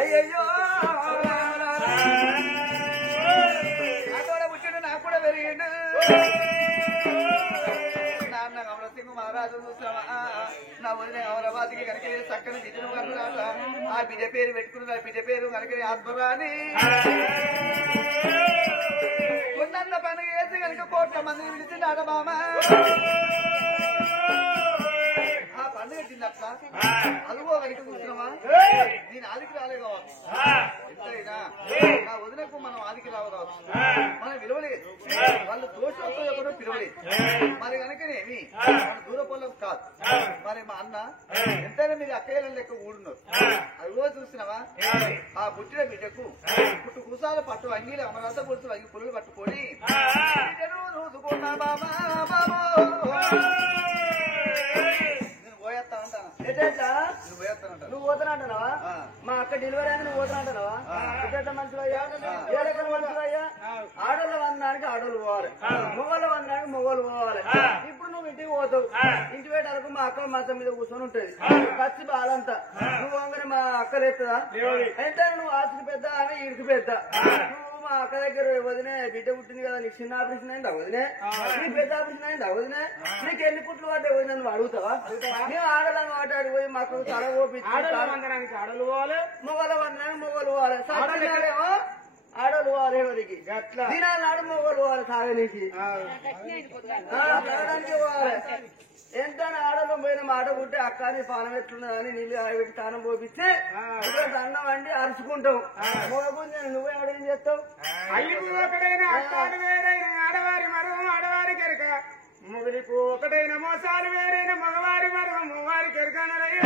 అయ్యో నాకు కూడా పెరిగిండు నాన్న అమరసింహ మహారాజు నా వదిన అమరాబాద్కి కనుక చక్కని బిడ్డను కనుక ఆ బిడ్డ పేరు పెట్టుకున్న బిడ్డ పేరు కనుక ఆత్మరాని కొన్న పండుగ వేసి కనుక 1 కోట్ల మందిని పిలిచిందాట మామ ఆ పండుగ తిన్నట్ల అలుగో కనుక కూర్చున్నామా నేను ఆదికి రాలే కావచ్చు ఎంతైనా నా వదినకు మనం ఆదికి రావు కావచ్చు మనం విలువలేదు వాళ్ళు దోషంతో కూడా పిలవలేదు మరి కనుకనేమి మన దూర పొలం కాదు మరి మా అన్న ఎంతైనా మీరు అక్కయ్యల లెక్క ఊడున్నారు అదిగో చూసినావా ఆ పుట్టిన బిడ్డకు పుట్టు కూసాల పట్టు అంగీలు అమరంతా కొడుతూ అంగి పురులు పట్టుకొని బిడ్డను చూసుకున్నా బాబా బాబో నువ్వు పోతానంటున్నావా మా అక్క డెలివరీ అని నువ్వు పోతానంటున్నావా ఇట్లా మనుషులయ్యా ఏ లెక్కల మనుషులయ్యా ఆడోళ్ళు వందడానికి ఆడోళ్ళు పోవాలి మొగోళ్ళు వందడానికి మొగోళ్ళు పోవాలి ఇప్పుడు నువ్వు ఇంటికి పోతావు ఇంటి వేటలకు మా అక్క మంచం మీద కూర్చొని ఉంటది ఖర్చు బాలంతా నువ్వు వంగని మా అక్క లేస్తుందా అయితే నువ్వు ఆస్తికి పెద్ద ఆమె ఈడికి పెద్ద మా అక్క దగ్గర వదినే బిడ్డ పుట్టింది కదా నీకు చిన్న ఆపరేషన్ అయిందా వదినే నీకు పెద్ద ఆపరేషన్ అయిందా వదినే నీకు ఎన్ని పుట్లు పడ్డాయి వదిన నువ్వు అడుగుతావా మేము ఆడలను మాట్లాడి పోయి మాకు తల ఓపించి ఆడలు పోవాలి మొగలు వందడానికి మొగలు పోవాలి సాగేమో ఆడలు పోవాలి ఎవరికి దినాలు నాడు మొగలు పోవాలి సాగనికి తాగడానికి పోవాలి ఎంత ఆడలో పోయిన మాట పుట్టి అక్కని పానం ఎట్లున్నదని నీళ్ళు పెట్టి తానం పోపిస్తే అన్నం వండి అరుచుకుంటావు మొగపుంజ నువ్వేం చేస్తావు ఒకటైన అక్కాలు వేరైన ఆడవారి మరువు ఆడవారి కెరక మొగలికు ఒకటైన మోసాలు వేరైన మగవారి మరువు మూవారి కెరకనరయ్య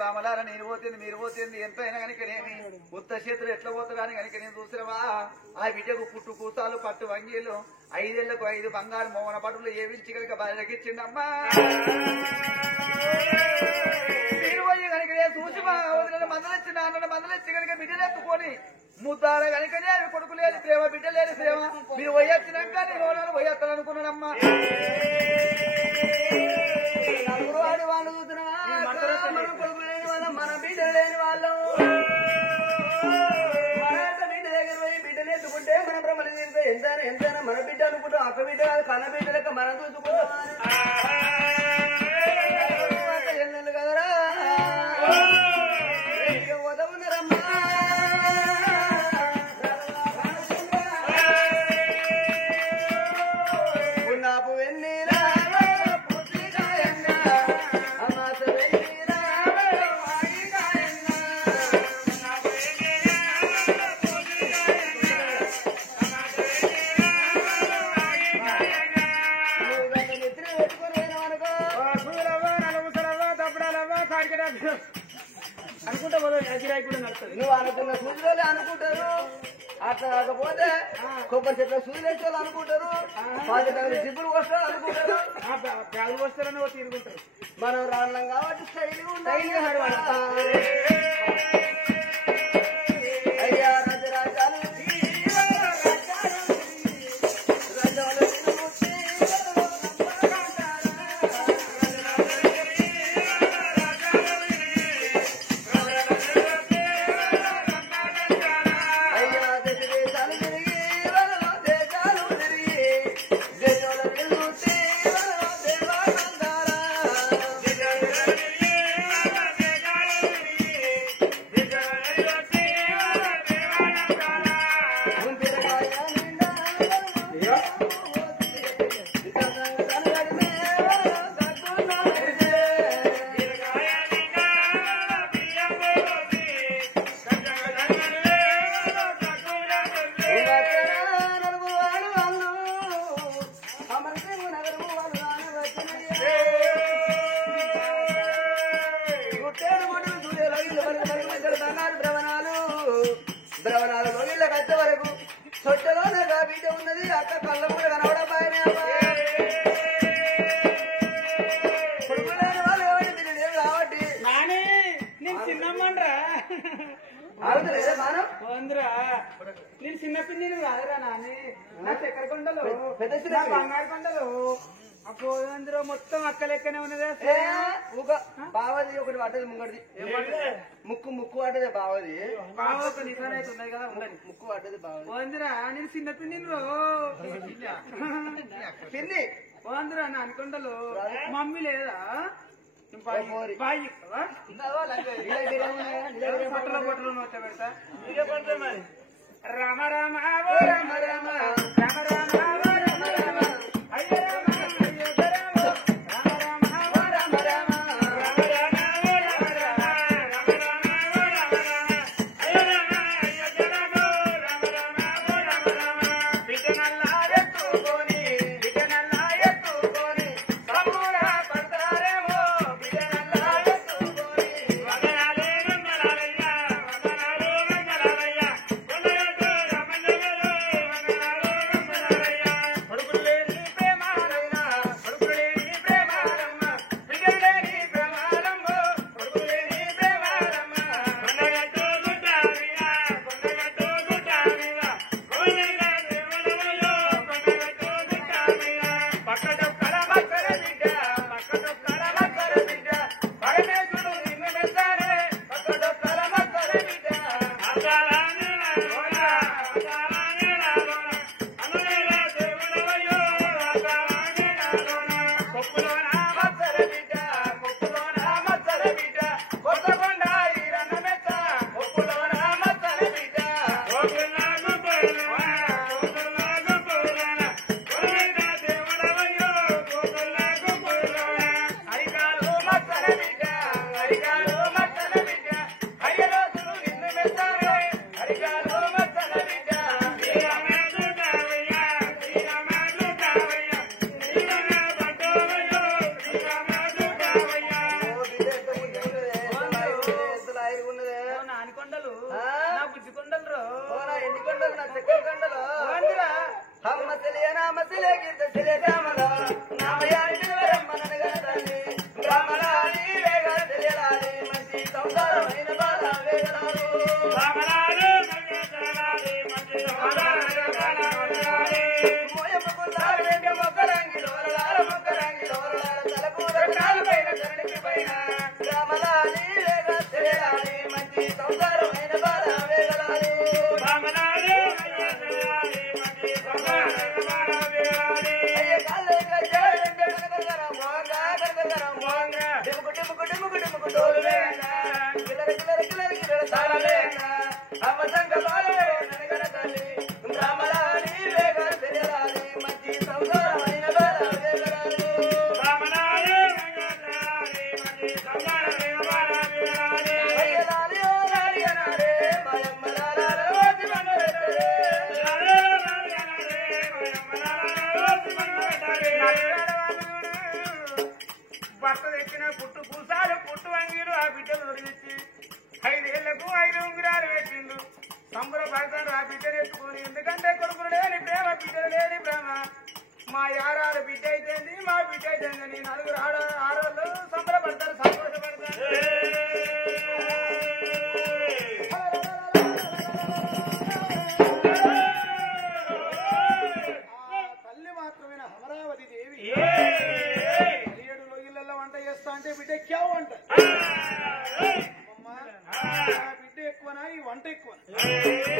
బామలారా నేను పోతుంది మీరు పోతుంది ఎంతైనా కనుకనేమి ఉత్త చేతులు ఎట్లా పోతారని కనుక నేను చూసినవా ఆ బిడ్డకు పుట్టు కూసాలు పట్టు వంగీలు 5 ఏళ్లకు 5 బంగారు మోహన పట్టులు ఏవించి కనుక బయటకిచ్చిండమ్మా మీరు పోయి కనుక చూసి మందలిచ్చి నాన్న మందలిచ్చి కనుక బిడ్డలెత్తుకొని ముద్దాల కనుకనే అవి కొడుకు లేని ప్రేమ బిడ్డ లేని ప్రేమ మీరు పోయొచ్చినాక నేను పోయేస్తాను అనుకున్నానమ్మా వాళ్ళు చూస్తున్నావా కొడుకు లేని వాళ్ళం మన బిడ్డలు లేని వాళ్ళం మన బిడ్డ దగ్గర పోయి బిడ్డలు ఎత్తుకుంటే మన బ్రహ్మలు ఎంతైనా మన బిడ్డ అనుకుంటాం అక్క బిడ్డ కన్న బిడ్డ లెక్క మనం చూసుకుంటాం ఎన్నెళ్ళు కదరా వదవున్నారమ్మా పున్నాపు వెన్నీరా పుట్టికాయన్నా అనుకుంటా పోదాం గిరాయి కూడా నడుస్తుంది. నువ్వు అనుకున్న సూర్యులు అనుకుంటారు, అట్లా కాకపోతే కొబ్బరి చెట్ల సూర్యులు వేసే వాళ్ళు అనుకుంటారు, 10 గంటల జిబ్బులు వస్తారు అనుకుంటారు, బ్యాగులు వస్తారని తిరుగుంటారు. మనం రాళ్ళం కాబట్టి స్టైల్ అయ్యా రాజరాజాలు ద్రవణాలు వీళ్ళకి వచ్చే వరకు చొట్టలోనే బీట ఉన్నది, అక్క కళ్ళ కూడా కనవడం బాగానే వాళ్ళు ఏమంటే తినలేదు కాబట్టి నాని నేను చిన్నమ్మండ్రా ఆగుతలేదా మానం పోందిరా. నేను చిన్న పిల్లని కాదురా నాని, నా చక్కెర కొండలు పెద్ద నా బంగారు కొండలు పోందిరో మొత్తం అక్క లెక్కనే ఉన్నదా. బావది ఒకటి పట్టది ముంగడిది ముక్కు పట్టది బావది బాగా ఒక నిజానైతే ఉన్నది కదా ఉండదు. ముక్కు పట్టది బావది పోందిరా నేను చిన్న పిల్లని పిన్ని పోందిరా నా అనుకొండలు మమ్మీ లేదా బాయి పట్టలో పట్టలో నోట పెడతా రామ రామ ఓ రామ రామ రామ రామ ఓ రామ రామ అయ్య రామ అయ్య రామ రామ రామ ఓ రామ రామ రామ రామ ఓ రామ రామ రామ రామ ఓ రామ రామ అయ్య రామ అయ్య రామ రామ రామ ఓ రామ రామ బిడ్డనల్లా ఎత్తుకొని సమ్మురా పడతారేమో బిడ్డనల్లా ఎత్తుకొని వందనాలు వందనాలయ్య వందనాలు వందనాలయ్య వందనాలు రామయ్యలో వందనాలు వందనాలయ్య కొడుకులు లేని ప్రేమాలమ్మ కొడుకులు లేని ప్రేమాలమ్మ బిడ్డలు లేని ప్రేమాలమ్మ కొడుకులు లేని ప్రేమాలమ్మ కొండగట్టు గుట్ట మీద కొండగట్టు గుట్ట మీద కోయిల దేవుడవయ్యో కొండగట్టు గుట్ట మీద పక్కడొక్కల మక్కర బిడ్డ పక్కడొక్కల మక్కర బిడ్డ పరమేశ్వరుడు నిన్ను మెచ్చాడే పక్కడొక్కల మక్కర బిడ్డ అకాలానేల లోన అకాలానేల లోన అనునేల దేవుడవయ్యో అకాలానేల లోన కొప్పులోన మక్కర బిడ్డ కొప్పులోన మక్కర బిడ్డ కొత్తకొండ ఈరన్న మెచ్చ కొప్పులోన మక్కర బిడ్డ గోకులాగు పోలన గోకులాగు పోలన కోయిల దేవుడవయ్యో గోకులాగు పోలన హరికాలు మక్కర బిడ్డ హరికాలు మక్కర బిడ్డ హరిలోకులు నిన్ను మెచ్చారే హరికాలు మక్కర బిడ్డ శ్రీరామేశ్వర కావయ్య శ్రీరామేశ్వర కావయ్య శ్రీరామ బండోవయ్యో శ్రీరామేశ్వర కావయ్య ఉన్నదే నా అనుకొండలు ఆ? నా బుద్ధి కొండలు ఎన్ని కొండలు నా చక్కెర కొండలు పోందిరా అమ్మ తెలియనా మసిలే గీత తెలియదామలా నామయాని నిలవరమ్మ ననగనదాన్ని రామలాలి వేగ తెలియలాలి మంచి సంసారమైన బాధ వేగలాలు రామలాలు మంగళాలి మంచి రామలాలి మోయమ్మకులాడే మొక్కరంగిలో వరలాల మొక్కరంగిలో వరలాల తలకూర కాలుపైన కరణికి పైన రామలాలి వేగ తెలియలాలి మంచి సంసారమైన బాధ వేగలాలి రామలాలు మంగళాలి మంచి రామలాలి అయ్య కాళ్ళే గజ్జాడంటే కనకరం మోంగా కనకరం మోంగా డిముకు డిముకు డిముకు డిముకు డోలులేనా కిలర కిలర కిలర కిలర తాళలేనా అమ్మ సంగ బాలే ననగన తల్లి రామలాలి వేగ తెలియలాలి మంచి సంసారమైన బాల వేగలాలి రామలాలు మంగళాలి మంచి రామలాలి అయ్య లాలి ఓ లాలి సంబరపడతారు ఆ బిడ్డను ఎత్తుకొని. ఎందుకంటే కొడుకులు లేని ప్రేమ, బిడ్డలు లేని ప్రేమ. మా యారాలు బిడ్డ అయితేంది, మా బిడ్డ అయితేంది అని నలుగురు ఆడవాళ్ళు సంబరపడతారు, సంతోషపడతారు. తల్లి మాత్రమే అమరావతి దేవి 17 లోగిళ్ళల్లో వంట చేస్తా అంటే బిడ్డ క్యావ్ అంట. బిడ్డ ఎక్కువనా ఈ వంట ఎక్కువ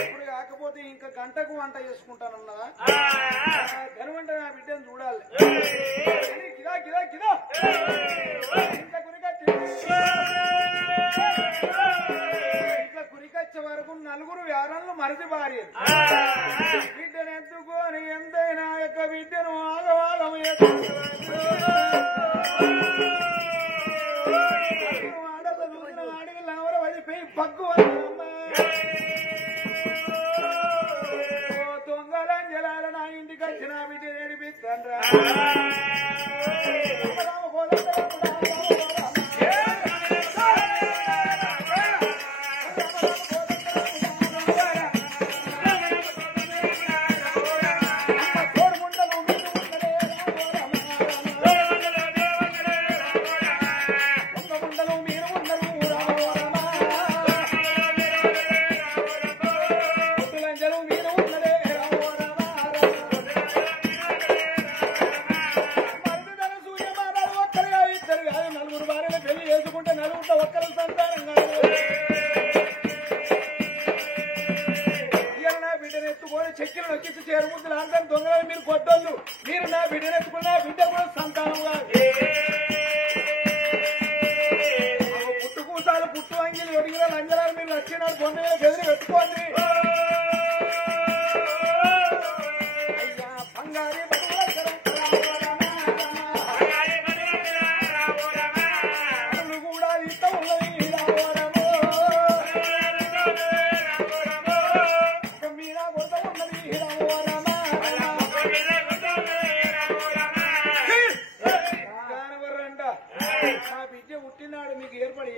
ఇప్పుడు కాకపోతే ఇంకా గంటకు వంట చేసుకుంటానన్నదా గనువంట నా బిడ్డను చూడాలి. గిదా గిదా గిదా ఇంత ఇట్లా కురికొచ్చే వరకు నలుగురు వ్యారన్లు మరిది భార్య బిడ్డను ఎత్తుకొని ఎంతైనా యొక్క బిడ్డను ఆగవాగం పగ్గు దొంగలంజలాల నా ఇంటికి వచ్చిన బిడ్డ నేర్పిస్తాను. చెక్కిలు నొక్కించి చేరుముద్దులు అందరూ దొంగలు మీరు కొట్టొద్దు. మీరు నా బిడ్డను ఎత్తుకున్న బిడ్డ కూడా సంతానం కాదు. పుట్టు కూసాలు పుట్టు అంగిలు ఒడిగిన లంజరాలు మీరు వచ్చినారు బొమ్మలు బెదిరి పెట్టుకోండి. అయ్యా బంగారీ కూడా ఇంత ఉన్నది నా బిడ్డ పుట్టినాడు మీకు ఏర్పడి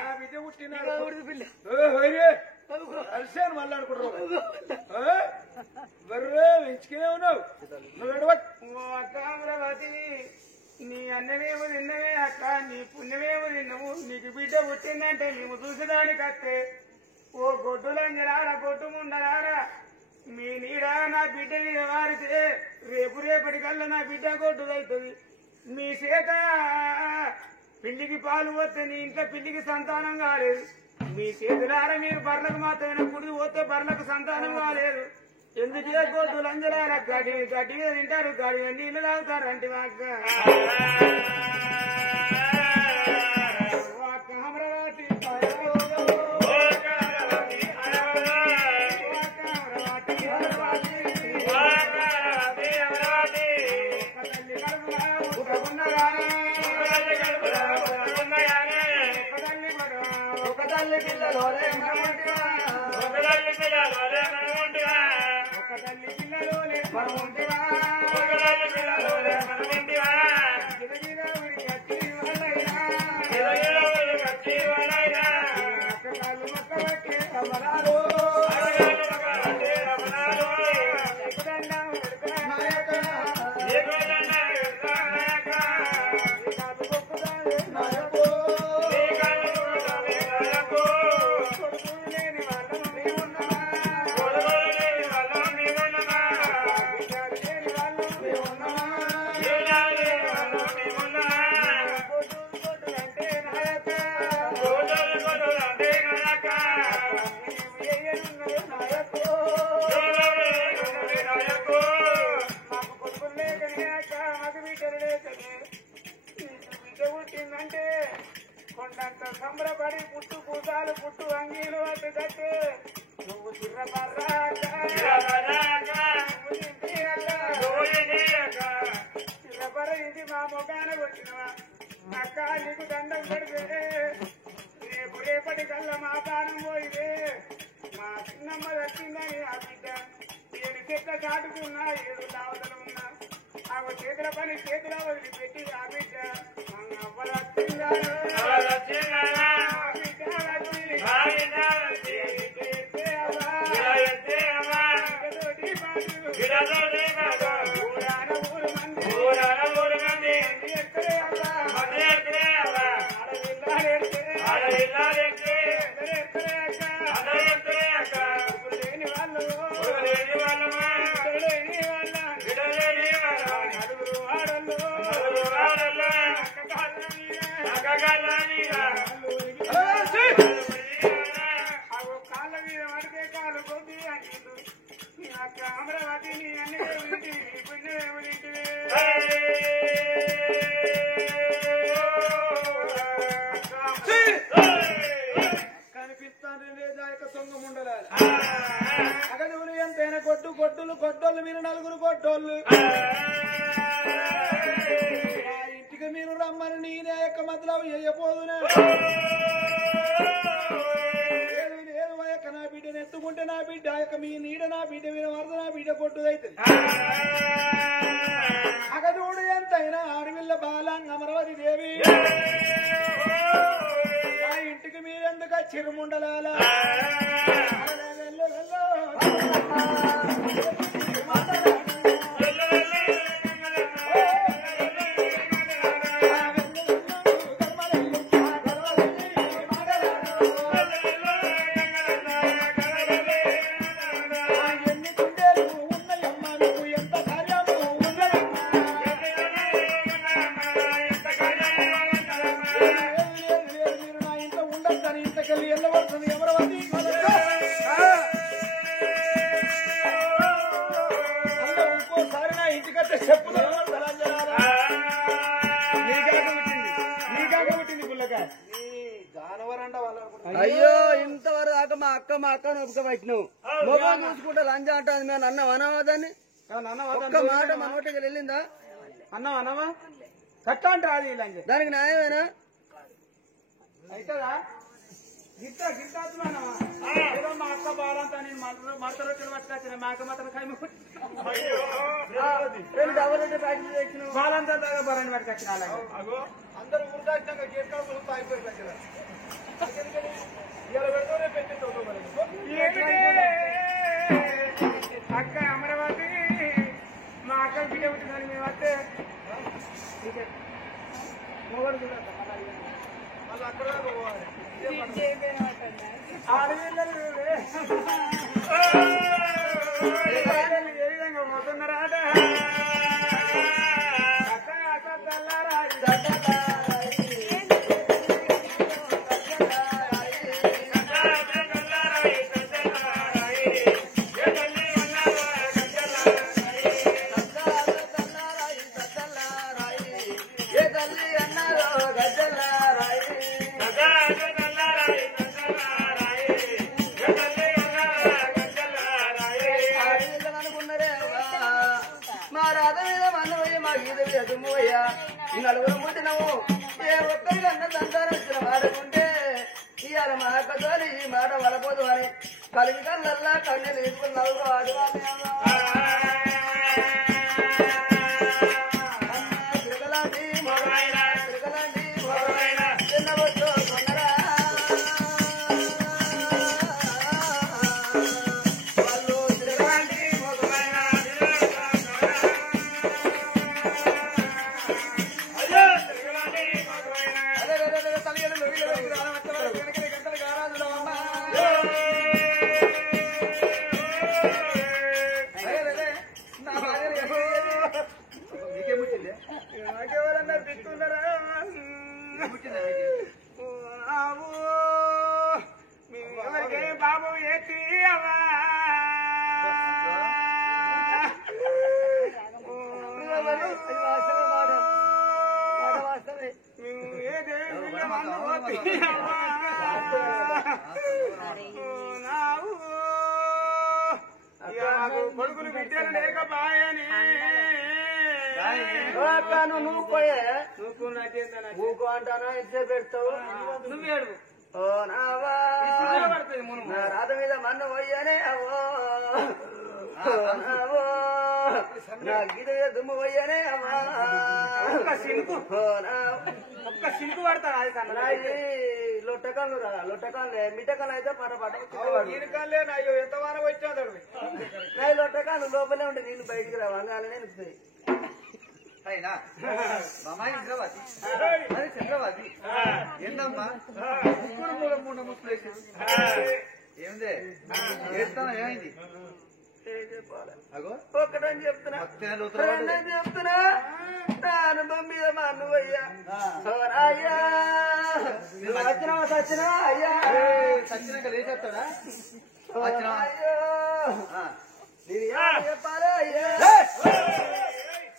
నా బిడ్డ పుట్టినాడు కలిసాను మళ్ళీ అనుకుంటున్నావు బర్రే పెంచుకునే ఉన్నావు నువ్వు అమరావతి నీ అన్నమేమో తిన్నవే అక్క, నీ పుణ్యమేమో తిన్నవు. నీకు బిడ్డ పుట్టిందంటే మేము చూసేదానికి అత్తే ఓ గొడ్డులంజరారా గొడ్డు ముండరారా మీ నీడ నా బిడ్డ మీద వారితే రేపటికల్లా నా బిడ్డ గొడ్డుదవుతుంది. మీ చేత పిండికి పాలు పోతే నీ ఇంట్లో పిండికి సంతానం కాలేదు. మీ చేతులారా మీరు బర్లకు మాత్రమే కుడి పోతే బర్లకు సంతానం కాలేదు. ఎందుకే గొడ్డు లంజలారా గడ్డిగా తింటారు, గడి నీళ్లు తాగుతారు అంటే అక్క అమరావతి ఒక తల్లి పిల్లలు ఒక తల్లి పిల్లలు మనం ఉంటివా కొండంత సంబరపడి పుట్టు పూసాలు పుట్టు అంగీలు అటు కట్టు నువ్వు చిన్నపర ఇది మా మొగాన కొట్టినవా అక్క నీకు దండం పెడితే రేపటికల్లా మా ప్రాణం పోయిదే. మా చిన్నమ్మ వచ్చిందని ఆ బిడ్డ 7 చెట్ల చాటుకున్నా 7 దావతలు ఉన్నా ఆ చేతుల పని చేతిలో వదిలిపెట్టి ఆ బిడ్డ అవ్వలొచ్చిందా గొడ్డోళ్ళు మీరు నలుగురు గొడ్డోళ్ళు ఇంటికి మీరు రమ్మని నేనే యొక్క మధ్యలో వేయపోదునా లేదు యొక్క నా బిడ్డను ఎత్తుకుంటే నా బిడ్డ యొక్క మీ నీడ నా బిడ్డ మీద వరద నా బిడ్డ కొట్టుదైతుంది అగదూడు ఎంతైనా ఆడవిల్ల బాలాంగ అమరావతి దేవి ఆ ఇంటికి మీరెందుకు చిరుముండలాల అయ్యో ఇంతవరకు మా అక్క నొప్పుక పట్టినావు మొబైల్ చూసుకుంటే లంచ అంటుంది మేము అన్నం అనవదని ఒక్క మాట మన నోటికి వెళ్ళిందా అన్నం అన్నమా కట్ట అంటే అది దానికి న్యాయమేనా అవుతుందా గిట్టాత్మానమా ఏదో మా అక్క బాలంతా నేను మడత రొట్టెలు పట్టుకొచ్చిన మా అక్క మాత్రం కైమ డబల్ ప్యాకెట్ తెచ్చినావు బాలంతా దాకా బరాన్ని పట్టుకొచ్చిన అందరూ ఊరికొచ్చినాక గేట్ అయిపోయింది అక్క అమరావతి మా అక్క బిడ్డ పుట్టిందని మేము వస్తే మొగడు కూడా మళ్ళీ అక్కడ పోవాలి ఆడపిల్లలు ఏ విధంగా పోతున్నారా అక్క అక్క తెల్లారా నలుగురు పుట్టినవు ఏ ఒక్కరికన్నా సంతానం వచ్చిన వాడుకుంటే ఇవాళ మా అక్కతోని ఈ మాట వలపోదు అని కలిగి కళ్ళల్లా కన్ను తీసుకుని నలుగురు ఆడువాలి తిరగలాంటి చిన్నబొచ్చు కొన్నరా వాళ్ళు తిరగలాంటి నాకెవరన్నా దిక్కున్నారా ఎవరికే బాబు ఎత్తి అవ్వా ఏ దేవి మందు పోతి అవ్వా కొడుకులు బిడ్డలు లేకపాయని నువ్వు పోయే ఊకో అంటానా ఇచ్చే పెడతావు నువ్వు ఏడువు ఓ నావా నా రాత మీద మన్ను పోయానే అవో నావో నా గీత మీద దుమ్ము పోయానే అమ్మా ఒక్క సినుకు ఓ నా ఒక్క సినుకు పడతాను అది కన్నా లొట్టకాలు రా లొట్టకాలు మిట్టకాలు అయితే పట దీనికల్లే అయ్యో ఎంత వారం వచ్చాడు లొట్టకాలు లోపలే ఉంటే నీళ్ళు బయటికి రావాలి అలానే నిలుస్తాయి అయినా మామ ఇంద్రవతి అది చంద్రవతి ఏందమ్మా ముగ్గురు మూడు మూడు ముక్కులేసి ఏమిందే ఏస్తానా ఏమైంది అగో ఒక్కటని చెప్తున్నా భక్తిని లోతులు రెండని చెప్తున్నా నా అనుభవం మీద మా అన్నయ్యా అయ్యా నువ్వు వచ్చినావా సచ్చినావా అయ్యా సచ్చినాక లేచేస్తాడా వచ్చినా అయ్యో నేను ఏమని చెప్పాలి అయ్యా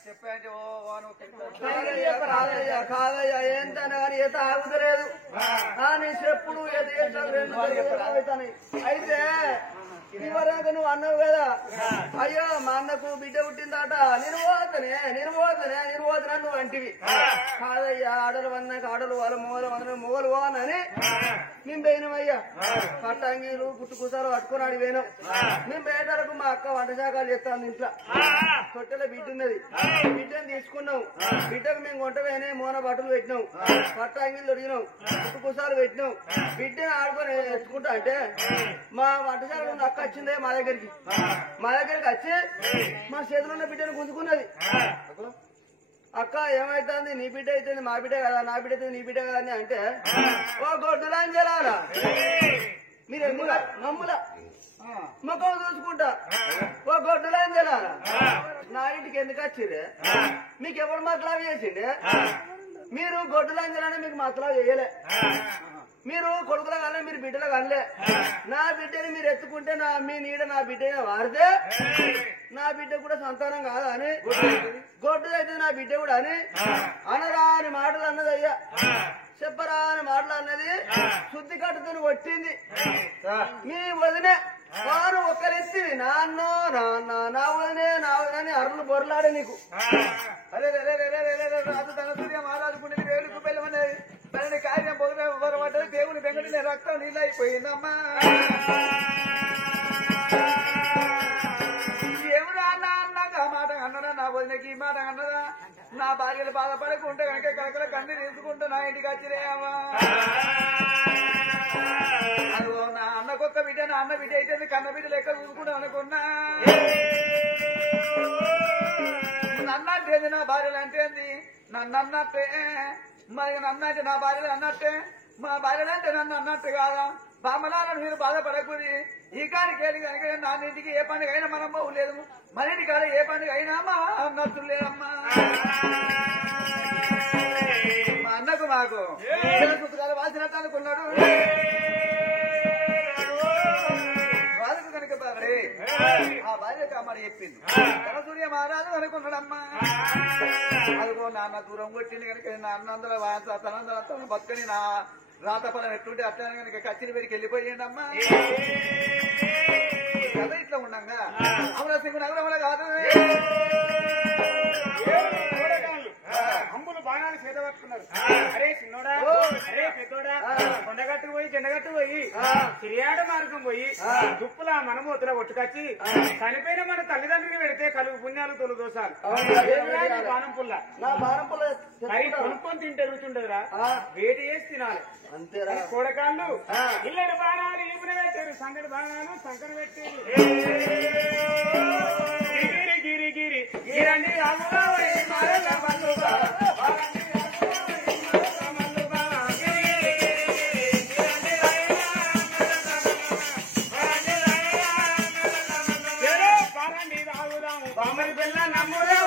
చెప్పంటే ఓ వాను కాదయ్యా కాదయ్యా ఏంటన్నా కానీ ఈత ఆగుతలేదు కానీ చెప్పుడు అయితే ఇవరాక నువ్వు అన్నావు కదా అయ్యో మా అన్నకు బిడ్డ పుట్టిందట నేను పోతనే నువ్వు అంటివి కాదయ్యా ఆడలు వన్నాక ఆడలు వాళ్ళ మొగలు పోనని మేము పోయినామయ్యా పట్టంగీలు పుట్టుకుసాలు పట్టుకుని ఆడి పోయినాం మేము బయటకు మా అక్క వంట శాఖలు చేస్తాను ఇంట్లో తొట్టెలో బిడ్డ ఉన్నది బిడ్డను తీసుకున్నాం బిడ్డకు మేము వంట పోయినా మోన బట్టలు పెట్టినాం పట్టంగీలు దొరికినాం పుట్టుకుసాలు పెట్టినాం బిడ్డను ఆడుకొని ఎత్తుకుంటా అంటే మా వంట శాఖలో ఉన్న అక్క వచ్చిందే మా దగ్గరికి వచ్చి మా చేతిలో ఉన్న బిడ్డను గుంజుకున్నది అక్క ఏమైతుంది నీ బిడ్డ అయితే మా బిడ్డ కదా నా బిడ్డ అయితే నీ బిడ్డ కదా అని అంటే ఓ గొడ్డులా అని చేయాలా మీరు ఎందుకు నమ్ముల ముఖం చూసుకుంటా ఓ గొడ్డులా అని చేయాలా నా ఇంటికి ఎందుకు వచ్చిండే మీకు ఎవరు మతలాగా చేసిండే మీరు గొడ్డులా అని చేయాలని మీకు మతలాగా చేయలే మీరు కొడుకులా కానీ మీరు బిడ్డలా కనలే నా బిడ్డని మీరు ఎత్తుకుంటే మీ నీడ నా బిడ్డ వారితే నా బిడ్డ కూడా సంతానం కాదా అని గొడ్డుదైతే నా బిడ్డ కూడా అని అనరాని మాటలు అన్నది అయ్యా చెప్పరాని మాటలు అన్నది శుద్ధి కట్టుకుని కొట్టింది మీ వదినే వారు ఒకరెత్తి నాన్నో నా వదినే అని అరులు బొరలాడే నీకు అరే రాజు తన సూర్య మహారాజుకుంటే వేడుకు పెళ్ళమనేది తనని కార్యం పొగపడ్డది దేవుని వెంకటి రక్తం నీళ్ళు అయిపోయిందమ్మా ఏమిరా అన్నాక మాట అన్నదా నా వదినకి ఈ మాట అన్నదా నా భార్యలు బాధపడకుంటే కనుక కలకల కన్నీ తీసుకుంటూ నా ఇంటికి వచ్చిరేమా అదిగో నా అన్నకొక్క బిడ్డ నా అన్న బిడ్డ అయితే కన్న బిడ్డ లెక్క చూసుకుంటా అనుకున్నా నన్నంటేది నా భార్యలు అంటేంది నన్ను అన్నట్టే మరి నన్నంటే నా భార్యలు అన్నట్టే మా భార్యలు అంటే నన్ను అన్నట్టు కాదా బామలాలను మీరు బాధపడకూరి ఈ కాడికి వెళ్ళి కనుక నాన్నింటికి ఏ పండుగ అయినా మనం పోలేదు మన ఇంటి కాడ ఏ పండుగ అయినా మా అన్నట్టు లేదమ్మా మా అన్నకు మాకు పుస్తకాలు వాసినట్టు అనుకున్నాడు వాళ్ళకు కనుక బాబరే ఆ భార్య కామని చెప్పింది సూర్య మహారాజు అనుకున్నాడమ్మా అదిగో నాన్న దూరం కొట్టింది కనుక నా అన్నందుల తనందరూ బతుకని నా రాతపలం ఎట్లుంటే అట్లా కనుక కచ్చిరి పెరిగి వెళ్ళిపోయిందమ్మా కథ ఇట్లా ఉండగా అమరసింగు నగరంలో కాదు అంబులు బాణాలు చేత పట్టుకున్నారు అరే చిన్నోడా అరే పెద్దోడా కొండగట్టు పోయి చెండగట్టు పోయి సిరియాడ మార్గం పోయి దుప్పుల మనమూతుల ఒట్టుకొచ్చి చనిపోయిన మన తల్లిదండ్రులు పెడితే కలుగు పుణ్యాలు తొలు దోషాలు బాణం పుల్ల నా బాణం పుల్ల మరి కొనుక్కొని తింటే రుచుండదురా వేటి వేసి తినాలి అంతేరా కూడకాళ్ళు ఇల్లడి బాణాలు ఈపున పెట్టారు సంగడి బాణాలు సంకన పెట్టారు గిరి గిరి గిరి గిరండి బామరి పిల్ల నమ్మురా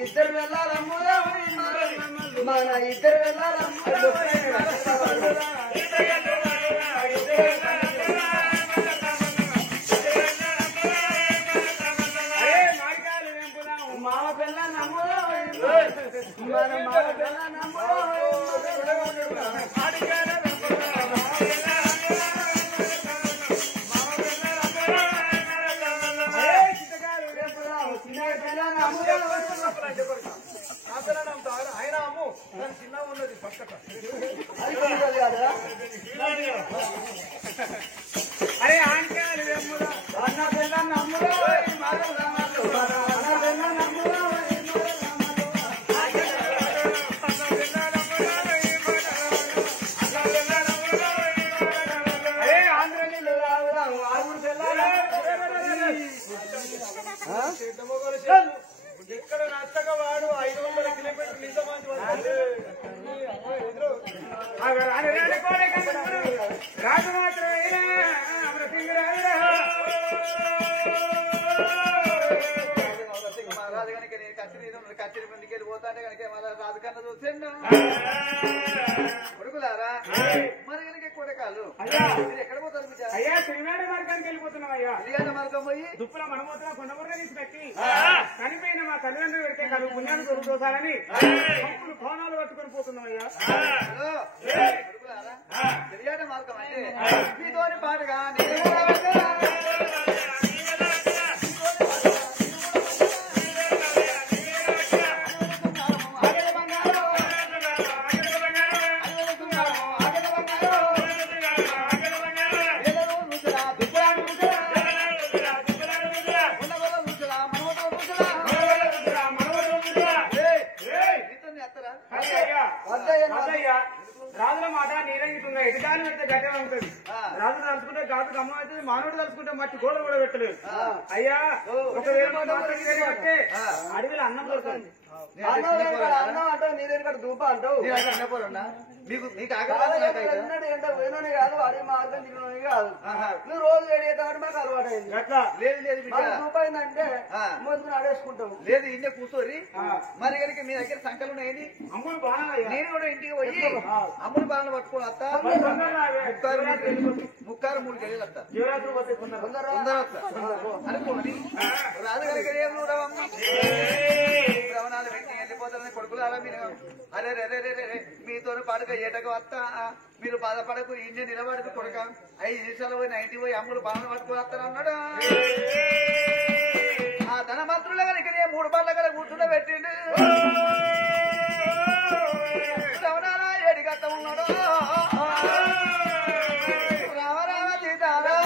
ఇద్దరు వెళ్ళాలమ్ముదా మన ఇద్దరు మామ పిల్ల నమ్ముదా మన మామ పిల్ల ఆయన అమ్ము చిన్న ఉన్నది పక్కన అరే ఎక్కడ నచ్చక వాడు 500 కిలోమీటర్లు ఇంత మంచి రాజు మాత్రమే మహారాజు కనుక నేను కచ్చి ముందుకు వెళ్ళిపోతాంటే కనుక మళ్ళీ రాజు కన్నా చూసాను కొడుకులారా మరి కనుక కొడకాలు మీరు ఎక్కడ పోతారు బిడ్డ? అయ్యా శ్రీనాడు మార్గానికి వెళ్ళిపోతున్నాం అయ్యా ఇదిగంట మార్గం పోయి దుప్పుల మనమోతున్నా కొండబుర్ర తీసి పెట్టి చనిపోయిన మా తల్లిదండ్రులు పెడితే కాదు పుణ్యాన్ని దొరుకుతారని అప్పులు భవనాలు పట్టుకొని పోతున్నాం అయ్యా కొడుకులారా తిరిగాట మార్గం అంటే మీతోని పాటుగా రాజుల మాట నీరంగితుంది ఎటుగాలి పెడితే గడ్డ ఉంటుంది రాజు తలుచుకుంటే గాటు గమ్మ అవుతుంది మానవుడు తలుచుకుంటే మట్టి గోడ కూడా పెట్టలేదు అయ్యా ఒకవేళ అంటే అడవిలో అన్నం దొరుకుతుంది అన్నం అంటావు నీ దగ్గర దూప అంటావు మీకు ఆకలి వేణుని కాదు అడవి మార్గం తిరిగినోని కాదు నువ్వు రోజు వేడి కాబట్టి మనకు అలవాటు అయింది లేదు లేదు బిడ్డ దూప అయిందంటే మోసుకుని ఆడేసుకుంటావు లేదు ఇన్నే కూర్చోరి మరి కనుక మీ దగ్గర సంకలు ఉన్నాయని అమ్ముడు బాగా నేను కూడా ఇంటికి పోయి అమ్ముడు బాలను పట్టుకుని వస్తా ముక్కారు 3 గడియలు వస్తా శివరాత్రి పోతే తొందర వస్తా అనుకోని రాజు కనుక ఏం చూడవమ్మ భవనాలు పెట్టి వెళ్ళిపోతారని కొడుకులారా మీరు అరే రే రే రే మీతో పాటుగా ఏటకు వస్తా మీరు బాధపడకు ఇంటి నిలబడకు కొడుక 5 నిమిషాలు పోయి 90 పోయి అమ్ముడు బాలను పట్టుకుని వస్తాను అన్నాడు ఆ ధన మంత్రుల కనుక 3 బండ్ల కనుక కూర్చుండ పెట్టిండు రమణారా ఏడిగట్ట ఉన్నాడు రామ రామ సీతారా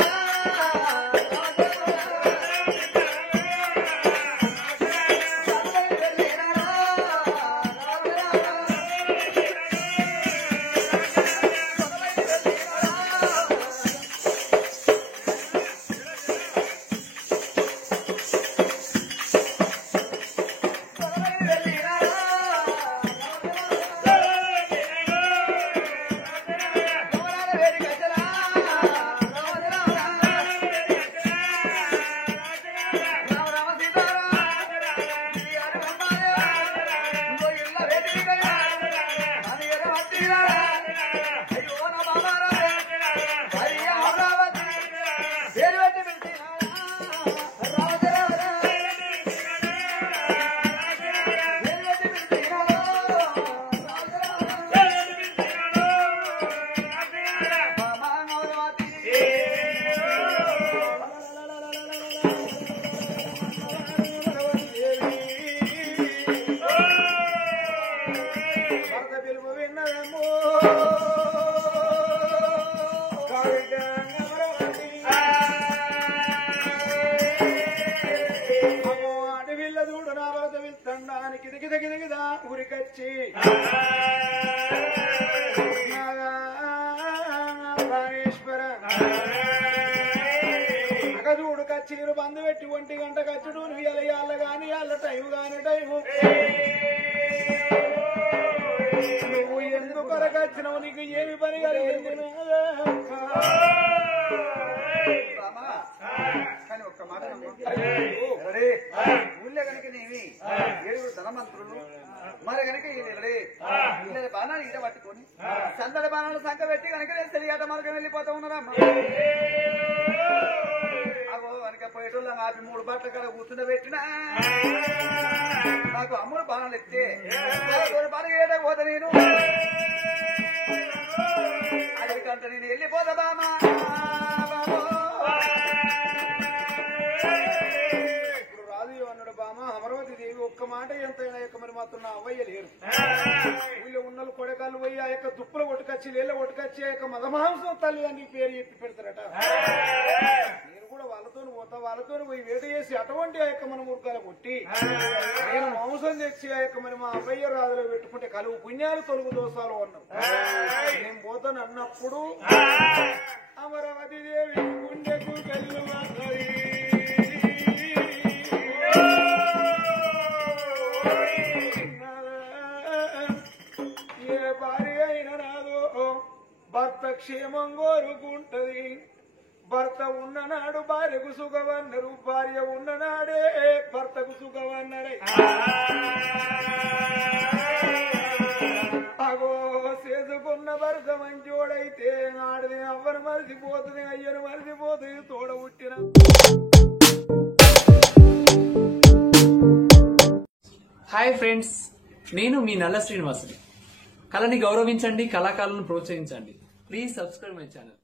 ఉరికొచ్చి చూడు కచ్చీరు బంధు పెట్టి 1 గంట కచ్చుడు ఇయ్యాల గాని వాళ్ళ టైం గాని టైము నువ్వు ఎందుకు కొరకొచ్చినావు నీకు ఏమి పని కలిగింది కానీ ఒక్క మాట ఊళ్ళో కనుక నేమి 7 ధనమంత్రులు మరి కనుక ఈ బాణాలు ఈట పట్టుకొని సందడి బాణాలు సంఖ పెట్టి కనుక నేను తెలియట మార్గం వెళ్ళిపోతా ఉన్నారమ్మా అగో కనుక పోయేటోళ్ళ ఆపి 3 బట్టల కాడ కూర్చుని పెట్టినా నాకు అమ్ముడు బాణాలు ఎత్తే బాగా ఏడకపోతే నేను అడిగికంటే నేను వెళ్ళిపోతా బామా అమరావతి దేవి ఒక్క మాట ఎంతైనా యొక్క మరి మాత్రం నా అవ్వయ్య లేరు ఊళ్ళో ఉన్న కొడకాలు పోయి ఆ యొక్క దుప్పులు కొట్టుకొచ్చి నీళ్ళ కొట్టుకొచ్చి ఆ యొక్క మదమాంసం తల్లి అని పేరు చెప్పి పెడతారట నేను కూడా వాళ్ళతో పోతా వాళ్ళతో పోయి వేట చేసి అటువంటి ఆ యొక్క మన మురుగాలు కొట్టి నేను మాంసం తెచ్చి ఆ యొక్క మరి మా అవ్వయ్య రాజులో పెట్టుకుంటే కలువు పుణ్యాలు తొలుగు దోషాలు అన్నాం నేను పోతాను అన్నప్పుడు అమరావతి దేవి గుండెకు కళ్ళు ఉన్నది భర్త ఉన్ననాడు భార్యకు సుఖమన్నారు భార్య ఉన్ననాడే భర్తకు సుఖమన్నారే అగో చేసుకున్న భర్త మంచోడైతే ఆడది అవ్వను మరిచిపోతుంది అయ్యను మరిచిపోతుంది తోడ పుట్టిన హాయ్ ఫ్రెండ్స్, నేను మీ నల్ల శ్రీనివాసుని. కళని గౌరవించండి, కళాకారులను ప్రోత్సహించండి. Please subscribe my channel.